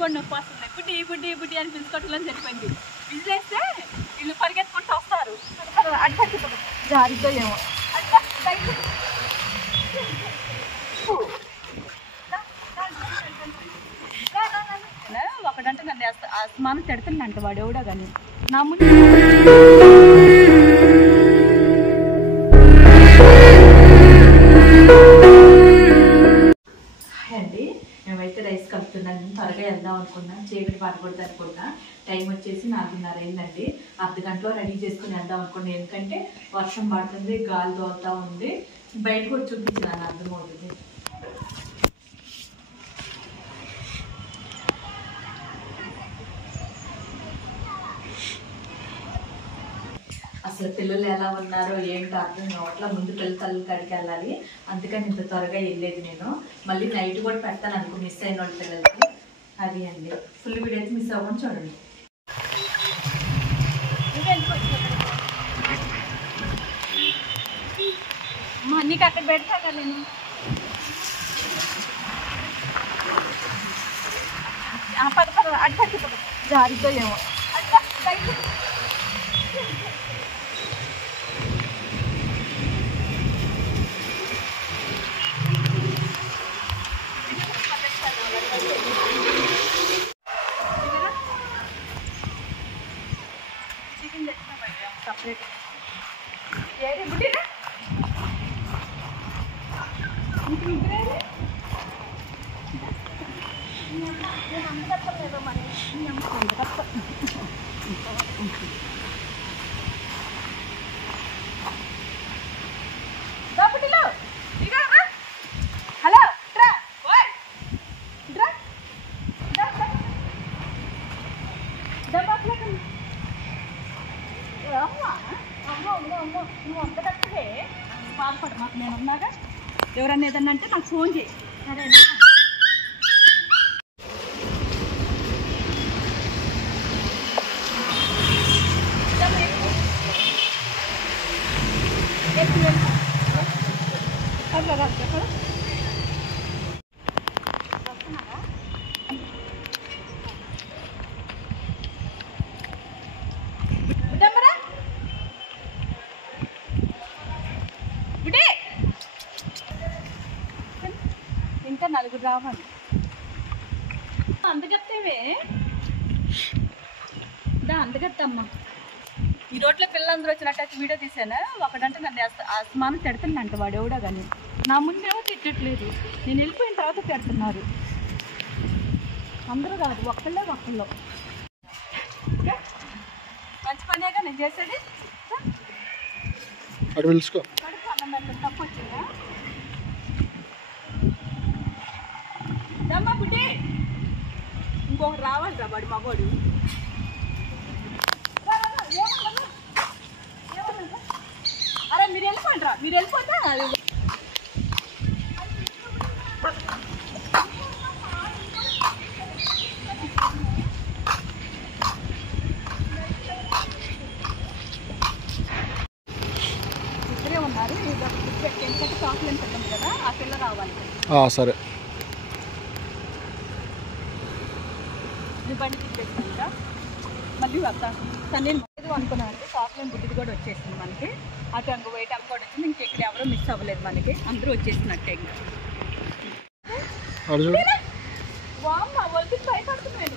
కూడా నొప్పి వస్తుంది. బుడ్డి బుడ్డి బుడ్డి అని పిలుచుకోవట్లని సరిపోయింది. విజిలేస్తే వీళ్ళు పరిగెత్తుకుంటూ వస్తారు. జారితో ఏమో ఒకడంటే నన్ను ఆస్మానం తిడుతుందంట వాడు ఎవడో కానీ నా ముందు. అండి మేమైతే రైస్ కలుపుతున్నాను. త్వరగా వెళ్దాం అనుకున్నాం, చీకటి పడకూడదు అనుకున్నా. టైం వచ్చేసి 4:30 అయిందండి. అర్ధ గంటలో రెడీ చేసుకుని వెళ్దాం అనుకున్నాను. ఎందుకంటే వర్షం పడుతుంది, గాలి తోలుతూ ఉంది. బయట కూడా చూపించాను, అర్థమవుతుంది. అసలు పిల్లలు ఎలా ఉన్నారో ఏంటో అర్థం కావట్లా. ముందు పిల్లల కాడికి వెళ్ళాలి, అందుకని ఇంత త్వరగా వెళ్ళేది నేను. మళ్ళీ నైట్ కూడా పెడతాను అనుకో మిస్ అయిన వాళ్ళ పిల్లలకి. అది అండి ఫుల్ వీడియో అయితే మిస్ అవ్వని చూడండి. నీకు అక్కడ పెడతా కదా నేను. అడ్డ జారితో ఏమో సపరేట్ ఏది బుడ్డినా అందలేదో మరి బుడ్డిలో హలో డ్రా డ్రా నువ్వు అంత కట్టదే బాధపడు. మాకు నేను ఉన్నాగా, ఎవరన్నా ఏదన్నా అంటే నాకు ఫోన్ చేయి, సరేనా? ఇంకా నలుగురు రావాలి. అందగత్తేవే అందగత్తమ్మా. ఈ రోడ్లో పిల్లలందరూ వచ్చినట్టు వీడియో తీసాను. ఒకడంటే నన్ను ఆస్మానం తిడుతుందంట వాడు ఎవడో కానీ. నా ముందేమో తిట్టట్లేదు, నేను వెళ్ళిపోయిన తర్వాత తిడుతున్నారు. అందరూ కాదు, ఒక్కళ్ళే ఒక్కళ్ళు. మంచి పనేగా నేను చేసేది. కడుపు అన్నం పెట్టడం తప్పు వచ్చిందా? దమ్మా బుడ్డి ఇంకొకటి రావాలి రా వాడు మగోడు. అరే మీరు వెళ్ళిపోండి రా, మీరు వెళ్ళిపోతే ఇక్కడే ఉన్నారు. ఎందుకంటే చాక్లెట్ పెట్టండి కదా, ఆ పిల్ల రావాలి. సరే బండి తిప్పేసుకుంటా మళ్ళీ వస్తాను. నేను అనుకున్నాను అంటే చాక్లెట్ బుడ్డిది కూడా వచ్చేసింది మనకి. అటు అనుకో వెయిట్ అమ్మ కూడా వచ్చింది. ఇంకెక్కడ ఎవరో మిస్ అవ్వలేదు మనకి, అందరూ వచ్చేసినట్టే. ఇంకా వామ్మ వాళ్ళకి భయపడుతున్నాయి.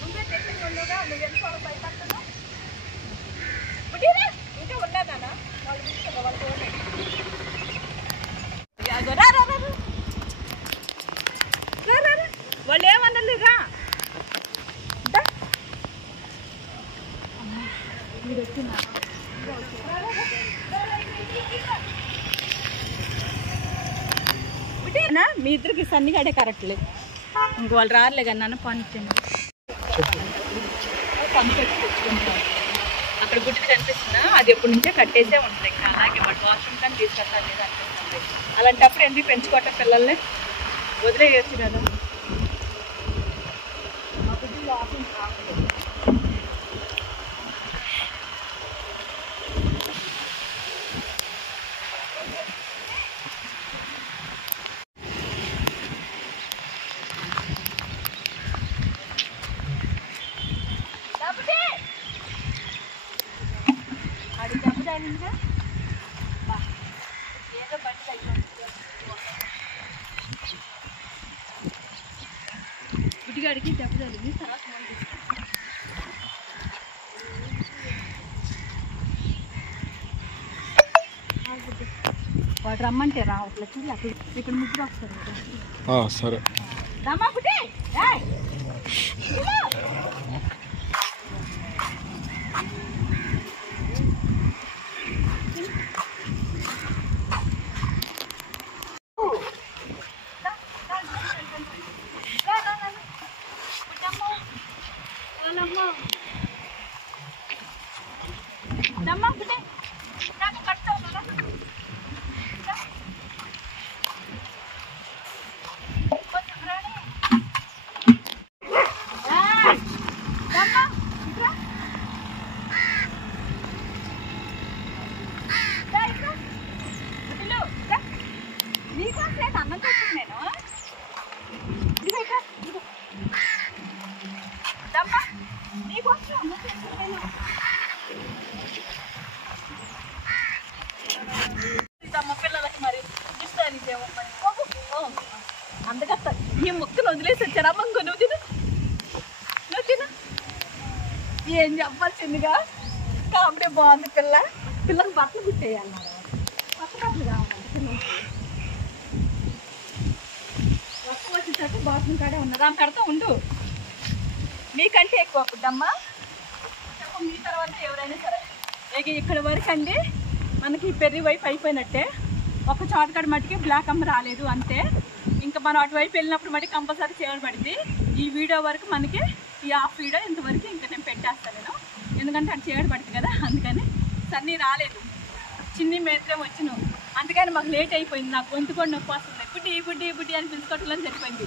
నువ్వే తెచ్చింది ఉండగా నువ్వు ఎందుకు భయపడుతున్నావు? ఇంకా ఉన్నానా వాళ్ళు తీసుకున్నా వాళ్ళు వాళ్ళు ఏమన్నలేదా? మీరు వచ్చినా మీ ఇద్దరికి సన్నిగాడే కరెక్ట్ లేదు. ఇంక వాళ్ళు రారులే కానీ నన్ను పనిచ్చాను. అక్కడ గుడ్డి కనిపిస్తుందా, అది ఎప్పటి నుంచే కట్టేసే ఉంటుంది. ఇంకా అలాగే వాడు వాష్రూమ్ కానీ తీసుకెళ్తాను లేదు అనిపిస్తుంది. అలాంటప్పుడు ఎందుకు పెంచుకోవటం పిల్లల్ని, వదిలేయచ్చు కదా. మా గుడ్డి వాష్రూమ్ రావట్లేదు. వచ్చిందిగా ఏదో బండి అయిపోయింది గుడిగాడికి దెబ్బ తగిలింది తర్వాత వాడు రమ్మంటే రావట్లేదు చూడు అక్కడ ఇక్కడ ముగ్గురు వస్తారు సరే రమ్మా బుడ్డి అందుకస్తా ఈ ముక్కలు వదిలేసి వచ్చారమ్మ ఇంకో నువ్వు తిను ఏం చెప్పాల్సిందిగా కాబట్టి బాగుంది పిల్లలకు బట్టలు కుట్టేయాలన్నారు బట్టలు కావాలంటే పిల్లలకి వర్షం వచ్చేసరికి బాత్రూమ్ కాడే ఉన్నారు దాని పెడతా ఉండు మీకంటే ఎక్కువ పుట్టమ్మా మీ తర్వాత ఎవరైనా సరే ఇక ఇక్కడ వరకు అండి మనకి పెర్రి వైపు అయిపోయినట్టే ఒక చోటకాడ మట్టికి బ్లాక్ అమ్మ రాలేదు అంతే ఇంకా మనం అటువైపు వెళ్ళినప్పుడు మట్టి కంపల్సరీ చేయబడింది ఈ వీడియో వరకు మనకి ఈ హాఫ్ వీడియో ఇంతవరకు ఇంకా నేను పెట్టేస్తాను నేను ఎందుకంటే అది చేయబడింది కదా అందుకని సన్నీ రాలేదు చిన్ని మేత్రం వచ్చినావు అందుకని మాకు లేట్ అయిపోయింది నాకు గొంతు కూడా నొప్పి వస్తుంది బుడ్డి బుడ్డి బుడ్డి అని పిలుచుకోవట్లని సరిపోయింది